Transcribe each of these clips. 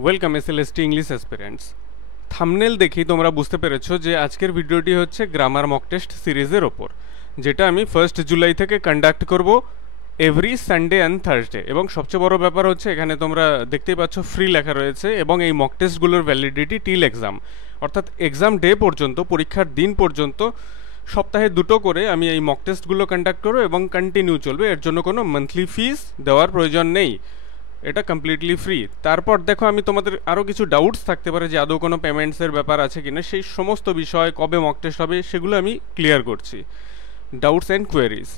Welcome SLST English aspirants. Thumbnail দেখেই তোমরা বুঝতে পেরেছো যে আজকের ভিডিওটি হচ্ছে গ্রামার মক টেস্ট সিরিজের ওপর, যেটা আমি 1 জুলাই থেকে কন্ডাক্ট করব এভরি সানডে অ্যান্ড থার্সডে। এবং সবচেয়ে বড় ব্যাপার হচ্ছে এখানে তোমরা দেখতেই পাচ্ছ ফ্রি লেখা রয়েছে, এবং এই মক টেস্টগুলোর ভ্যালিডিটি টিল এক্সাম, অর্থাৎ এক্সাম ডে পর্যন্ত, পরীক্ষার দিন পর্যন্ত সপ্তাহে 2টো করে আমি এই মক টেস্টগুলো কন্ডাক্ট করবো এবং কন্টিনিউ চলবে। এর জন্য কোনো মান্থলি ফিস দেওয়ার প্রয়োজন নেই, এটা কমপ্লিটলি ফ্রি। তারপর দেখো, আমি তোমাদের আরও কিছু ডাউটস থাকতে পারে যে আদৌ কোনো পেমেন্টসের ব্যাপার আছে কিনা, সেই সমস্ত বিষয়, কবে মক টেস্ট হবে, সেগুলো আমি ক্লিয়ার করছি। Doubts and queries.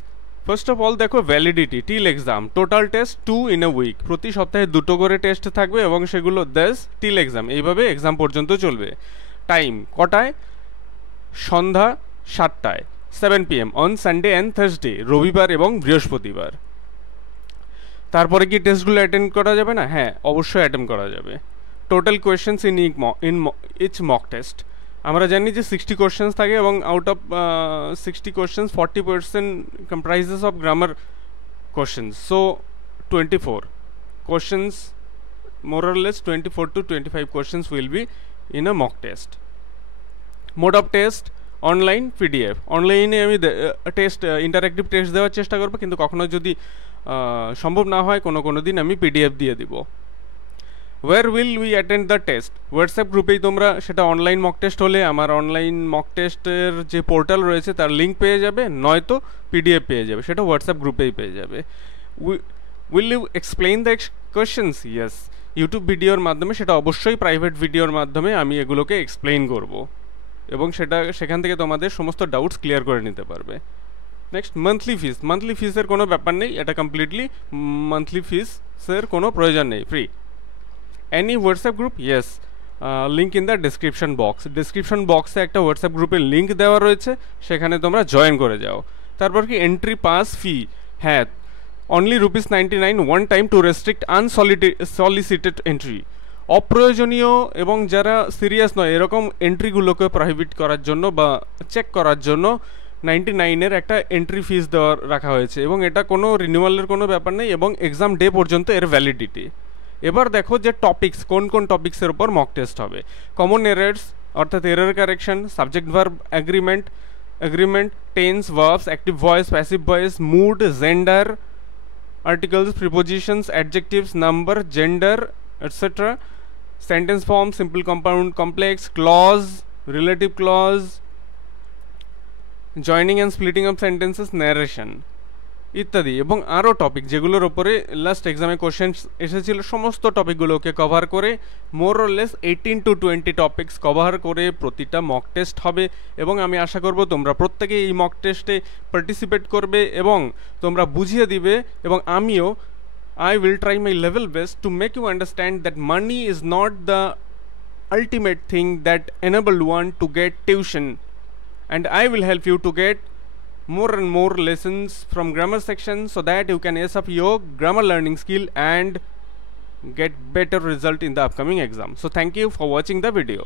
First of all দেখো, validity till exam, total test 2 in a week, প্রতি সপ্তাহে 2টো করে টেস্ট থাকবে এবং সেগুলো 10 টিল এক্সাম, এইভাবে এক্সাম পর্যন্ত চলবে। টাইম কটায়? সন্ধ্যা 7টায়, 7 PM on Sunday and Thursday, রবিবার এবং বৃহস্পতিবার। তারপরে কি টেস্টগুলো অ্যাটেন্ড করা যাবে না? হ্যাঁ, অবশ্যই অ্যাটেন্ড করা যাবে। Total questions in each mock test, আমরা জানি যে 60 কোয়েশ্চেন্স থাকে এবং out of 60 questions 40% comprises of grammar questions, so 24 questions, more or less 24 to 25 questions will be in a mock test. Mode of test online, PDF. অনলাইনে আমি test, interactive test দেওয়ার চেষ্টা করবো, কিন্তু কখনো যদি সম্ভব না হয় কোনো দিন আমি পিডিএফ দিয়ে দিব। Where will we attend the test? WhatsApp গ্রুপেই তোমরা, সেটা অনলাইন মক টেস্ট হলে আমার অনলাইন মক টেস্টের যে পোর্টাল রয়েছে তার লিঙ্ক পেয়ে যাবে, নয়তো পিডিএফ পেয়ে যাবে, সেটা হোয়াটসঅ্যাপ গ্রুপেই পেয়ে যাবে। Will you explain the questions? Yes, YouTube ভিডিওর মাধ্যমে, সেটা অবশ্যই প্রাইভেট ভিডিওর মাধ্যমে আমি এগুলোকে এক্সপ্লেইন করব এবং সেখান থেকে তোমাদের সমস্ত ডাউটস ক্লিয়ার করে নিতে পারবে। নেক্সট, মান্থলি ফিস। মান্থলি ফিসের কোনো ব্যাপার নেই, এটা কমপ্লিটলি মান্থলি ফিসের কোনো প্রয়োজন নেই, free. Any WhatsApp group? Yes, link in the description box. Description বক্সে একটা হোয়াটসঅ্যাপ গ্রুপের লিঙ্ক দেওয়া রয়েছে, সেখানে তোমরা জয়েন করে যাও। তারপর কি এন্ট্রি পাস ফি? হ্যাঁ, only ₹99 one time to restrict unsolicited entry. অপ্রয়োজনীয় এবং যারা সিরিয়াস নয় এরকম এন্ট্রিগুলোকে প্রহিবিট করার জন্য বা চেক করার জন্য 99-এর একটা এন্ট্রি ফিস দেওয়ার রাখা হয়েছে, এবং এটা কোনো রিনিউয়ালের কোনো ব্যাপার নেই এবং এক্সাম ডে পর্যন্ত এর ভ্যালিডিটি। এবার দেখো যে টপিক্স, কোন কোন টপিক্সের উপর মক টেস্ট হবে। কমন এরার্স, অর্থাৎ error correction, subject verb agreement, tenses, verbs, active voice, passive voice, mood, gender, articles, prepositions, adjectives, number, gender, etc. Sentence form, simple, compound, complex, clause, relative clause, joining and splitting of sentences, narration ইত্যাদি, এবং আরও topic যেগুলোর ওপরে last এক্সামে question এসেছিল, সমস্ত টপিকগুলোকে cover করে মোর or less 18 to 20 topics cover করে প্রতিটা মক টেস্ট হবে। এবং আমি আশা করব তোমরা প্রত্যেকে এই মক টেস্টে পার্টিসিপেট করবে এবং তোমরা বুঝিয়ে দিবে, এবং আমিও I will try my level best to make you understand that money is not the ultimate thing that enabled one to get tuition, and I will help you to get more and more lessons from grammar section so that you can ace up your grammar learning skill and get better result in the upcoming exam. So thank you for watching the video.